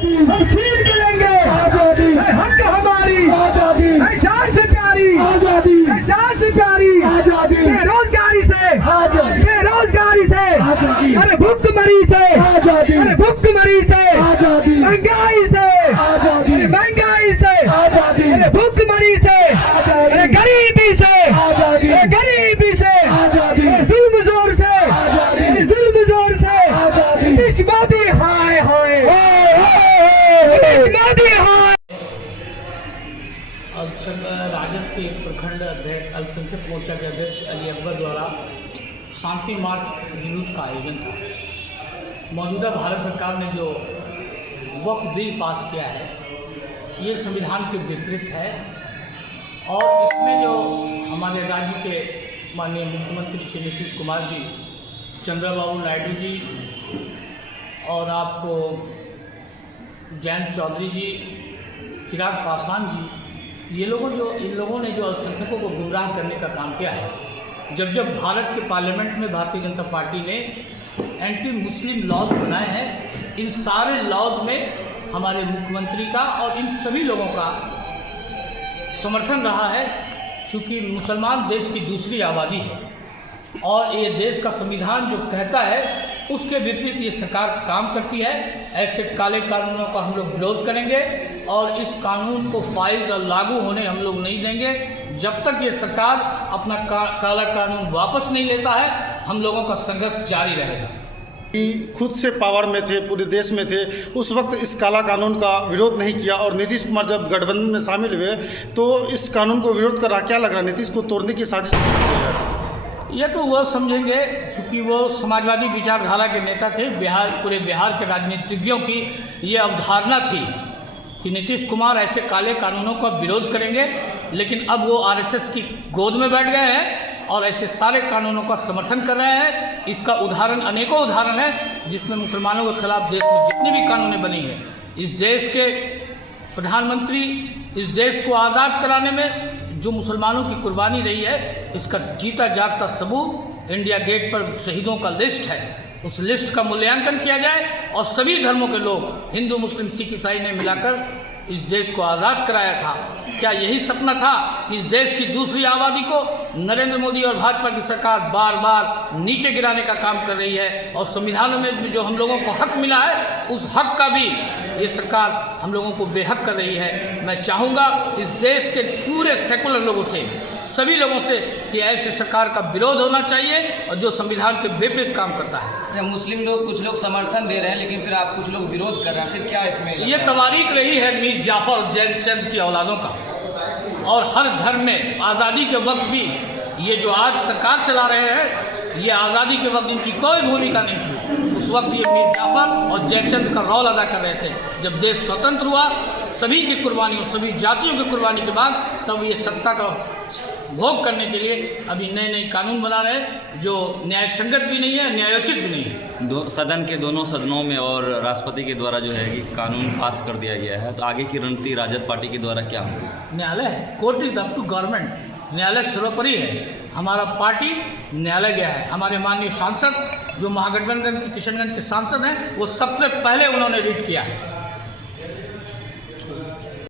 हम छीन के लेंगे आजादी, हक हमारी आजादी, जान से प्यारी आजादी, जान से प्यारी आजादी, बेरोजगारी से आजादी, बेरोजगारी से आजादी, अरे भुखमरी से आजादी, अरे भुखमरी से आजादी, महंगाई से आजादी, अरे महंगाई से आजादी, अरे भुखमरी से अरे गरीबी से आजादी, अरे गरीबी से आजादी, अरे जुल्म जोर से आजादी, अरे जुल्म जोर से आजादी, नीतीश मोदी हाय हाय नीतीश मोदी हाय। राजद के प्रखंड अध्यक्ष अल्पसंख्यक मोर्चा के अध्यक्ष अली अकबर द्वारा शांति मार्च जुलूस का आयोजन था। मौजूदा भारत सरकार ने जो वक्फ बिल पास किया है ये संविधान के विपरीत है और इसमें जो हमारे राज्य के माननीय मुख्यमंत्री श्री नीतीश कुमार जी, चंद्रबाबू नायडू जी और आपको जयंत चौधरी जी, चिराग पासवान जी, इन लोगों ने जो अल्पसंख्यकों को गुमराह करने का काम किया है। जब भारत के पार्लियामेंट में भारतीय जनता पार्टी ने एंटी मुस्लिम लॉज बनाए हैं, इन सारे लॉज में हमारे मुख्यमंत्री का और इन सभी लोगों का समर्थन रहा है, क्योंकि मुसलमान देश की दूसरी आबादी है और ये देश का संविधान जो कहता है उसके विपरीत ये सरकार काम करती है। ऐसे काले कानूनों का हम लोग विरोध करेंगे और इस कानून को फाइज और लागू होने हम लोग नहीं देंगे जब तक ये सरकार अपना काला कानून वापस नहीं लेता है। हम लोगों का संघर्ष जारी रहेगा। कि खुद से पावर में थे, पूरे देश में थे, उस वक्त इस काला कानून का विरोध नहीं किया और नीतीश कुमार जब गठबंधन में शामिल हुए तो इस कानून को विरोध कर रहा। क्या लग रहा, नीतीश को तोड़ने की साजिश कर रही है? ये तो वो समझेंगे, चूँकि वो समाजवादी विचारधारा के नेता थे। पूरे बिहार के राजनीतिज्ञों की ये अवधारणा थी कि नीतीश कुमार ऐसे काले कानूनों का विरोध करेंगे, लेकिन अब वो आरएसएस की गोद में बैठ गए हैं और ऐसे सारे कानूनों का समर्थन कर रहे हैं। इसका उदाहरण अनेकों उदाहरण है जिसमें मुसलमानों के खिलाफ देश में जितनी भी कानूनें बनी है। इस देश के प्रधानमंत्री इस देश को आज़ाद कराने में जो मुसलमानों की कुर्बानी रही है, इसका जीता जागता सबूत इंडिया गेट पर शहीदों का लिस्ट है। उस लिस्ट का मूल्यांकन किया जाए और सभी धर्मों के लोग, हिंदू मुस्लिम सिख ईसाई ने मिलाकर इस देश को आज़ाद कराया था। क्या यही सपना था कि इस देश की दूसरी आबादी को नरेंद्र मोदी और भाजपा की सरकार बार बार नीचे गिराने का काम कर रही है और संविधान में जो हम लोगों को हक मिला है उस हक का भी ये सरकार हम लोगों को बेहक कर रही है। मैं चाहूँगा इस देश के पूरे सेकुलर लोगों से, सभी लोगों से, कि ऐसे सरकार का विरोध होना चाहिए और जो संविधान के विपरीत काम करता है। मुस्लिम लोग, कुछ लोग समर्थन दे रहे हैं लेकिन फिर आप कुछ लोग विरोध कर रहे हैं, फिर क्या इसमें ये तवारीख रही है मीर जाफर और जैनचंद की औलादों का। और हर धर्म में आज़ादी के वक्त भी ये जो आज सरकार चला रहे हैं, ये आज़ादी के वक्त इनकी कोई भूमिका नहीं थी। उस वक्त ये मीर जाफर और जयचंद का रोल अदा कर रहे थे। जब देश स्वतंत्र हुआ, सभी की कुर्बानियों, सभी जातियों की कुर्बानी के बाद, तब ये सत्ता का भोग करने के लिए अभी नए नए कानून बना रहे हैं जो न्याय संगत भी नहीं है, न्यायोचित भी नहीं है। सदन के दोनों सदनों में और राष्ट्रपति के द्वारा जो है कि कानून पास कर दिया गया है, तो आगे की रणनीति राजद पार्टी के द्वारा क्या होगी? न्यायालय है, court is up to government. न्यायालय सर्वोपरि है। हमारा पार्टी न्यायालय गया है। हमारे माननीय सांसद जो महागठबंधन के किशनगंज के सांसद हैं, वो सबसे पहले उन्होंने रीट किया है।